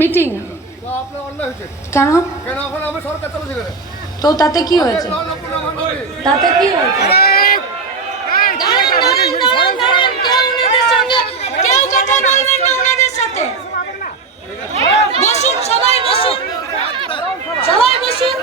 Meeting কেন? তো তাতে কি হয়েছে? তাতে কি হয়েছে? বসুন, সবাই বসুন, সবাই বসুন।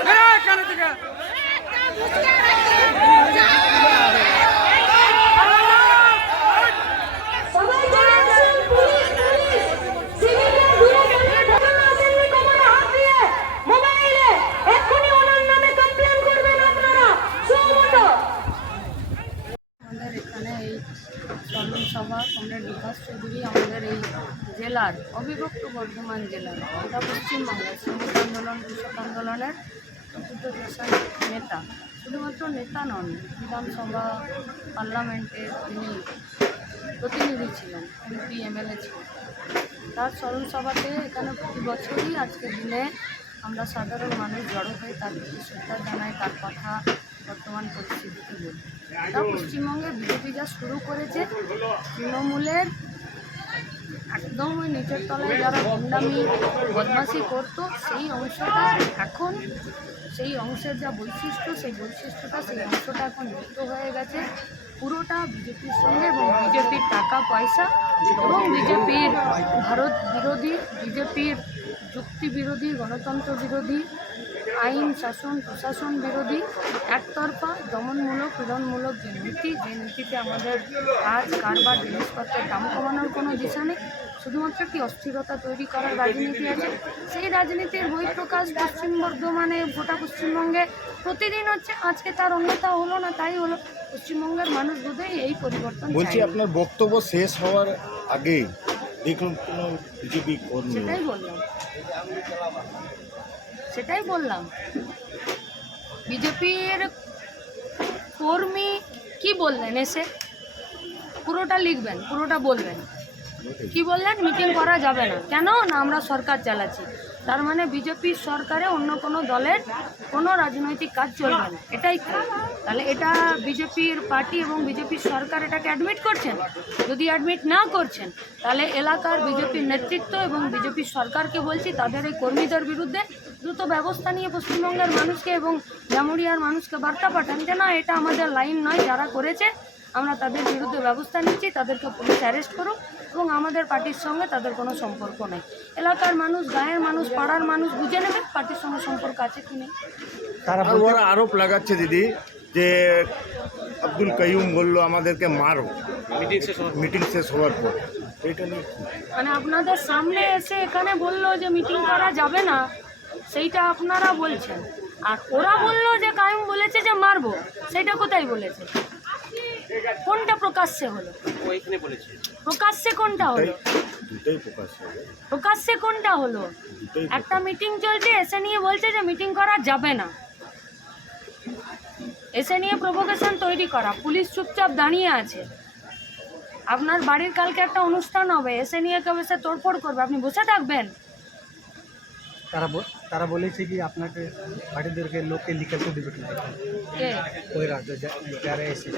আমাদের এখানে এই চলন সভা কমরেড বিকাশ চৌধুরী আমাদের এই জেলার অবিভক্ত বর্ধমান জেলার গোটা পশ্চিমবঙ্গের শ্রমিক আন্দোলন কৃষক আন্দোলনের চতুর্থ দশার নেতা, শুধুমাত্র নেতা নন, বিধানসভা পার্লামেন্টের তিনি প্রতিনিধি ছিলেন, এমপি এমএলএ ছিলেন। তার স্মরণ সভাতে এখানে প্রতি বছরই আজকের দিনে আমরা সাধারণ মানুষ জড়ো হয়ে তার প্রতি শ্রদ্ধা জানাই, তার কথা বর্তমান পরিস্থিতিতে বলি। তা পশ্চিমবঙ্গে বিজেপি যা শুরু করেছে, তৃণমূলের একদম ওই নিচের তলায় যারা গুন্ডামি বদমাশি করতো, সেই অংশটা এখন, সেই অংশের যা বৈশিষ্ট্য, সেই বৈশিষ্ট্যটা, সেই অংশটা এখন যুক্ত হয়ে গেছে পুরোটা বিজেপির সঙ্গে, এবং বিজেপির টাকা পয়সা এবং বিজেপির ভারত বিরোধী, বিজেপির যুক্তি বিরোধী, গণতন্ত্র বিরোধী, আইন শাসন প্রশাসন বিরোধী, একতরফা দমনমূলক পীড়নমূলক যে নীতি, যে নীতিতে আমাদের কাজ কারবার জিনিসপত্রের দাম কমানোর কোনো দিশা নেই, শুধুমাত্র একটি অস্থিরতা তৈরি করার রাজনীতি আছে। সেই রাজনীতির বহিঃপ্রকাশ পশ্চিম বর্ধমানে, গোটা পশ্চিমবঙ্গে প্রতিদিন হচ্ছে। আজকে তার অন্যথা হলো না, তাই হলো। পশ্চিমবঙ্গের মানুষ বোধহয় এই পরিবর্তন বলছি। চায়। আপনার বক্তব্য শেষ হওয়ার আগে দেখুন কোনো বিজেপি কর্মী, সেটাই বললাম বিজেপির কর্মী কি বললেন, এসে পুরোটা লিখবেন, পুরোটা বলবেন। কি বললেন? মিটিং করা যাবে না। কেন না? আমরা সরকার চালাচ্ছি। তার মানে বিজেপির সরকারে অন্য কোনো দলের কোনো রাজনৈতিক কাজ চলবে না, এটাই তো। তাহলে এটা বিজেপির পার্টি এবং বিজেপির সরকার এটাকে অ্যাডমিট করছেন। যদি অ্যাডমিট না করছেন, তাহলে এলাকার বিজেপির নেতৃত্ব এবং বিজেপির সরকারকে বলছি, তাদের এই কর্মীদের বিরুদ্ধে দ্রুত ব্যবস্থা নিয়ে পশ্চিমবঙ্গের মানুষকে এবং জামুরিয়ার মানুষকে বার্তা পাঠান যে না, এটা আমাদের লাইন নয়, যারা করেছে আমরা তাদের বিরুদ্ধে ব্যবস্থা নিচ্ছি, তাদেরকে পুলিশ অ্যারেস্ট করুক, এবং আমাদের পার্টির সঙ্গে তাদের কোনো সম্পর্ক নেই। এলাকার মানুষ, গাঁয়ের মানুষ, পাড়ার মানুষ বুঝে নেবে পার্টির সঙ্গে সম্পর্ক আছে কি নেই। তারা ওরা আরোপ লাগাচ্ছে দিদি যে আব্দুল কাইয়ুম বললো আমাদেরকে মারো মিটিং শেষ হওয়ার পর। এইটা নিয়ে মানে আপনাদের সামনে এসে এখানে বললো যে মিটিং করা যাবে না, সেইটা আপনারা বলছেন। আর ওরা বললো যে কাইয়ুম বলেছে যে মারবো, সেটা কোথায় বলেছে? কোনটা প্রকাশ্যে হলো? প্রকাশ্যে কোনটা হলো? দুটোই প্রকাশ হবে। প্রকাশ্যে কোনটা হলো? একটা মিটিং চলছে, এসে নিয়ে বলছে যে মিটিং করা যাবে না, এসে নিয়ে প্রভোকেশন তৈরি করা। পুলিশ চুপচাপ দাঁড়িয়ে আছে। আপনার বাড়ির কালকে একটা অনুষ্ঠান হবে, এসে নিয়ে কেউ এসে তোড়ফোড় করবে, আপনি বসে থাকবেন? তারা বলেছে কি আপনাকে পার্টিদেরকে লোককে লিখাতে দেবে কে? ওই রাজ্য যারা এসে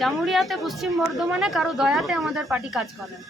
জামুরিয়াতে, পশ্চিম বর্ধমানে কারো দয়াতে আমাদের পার্টি কাজ করে না।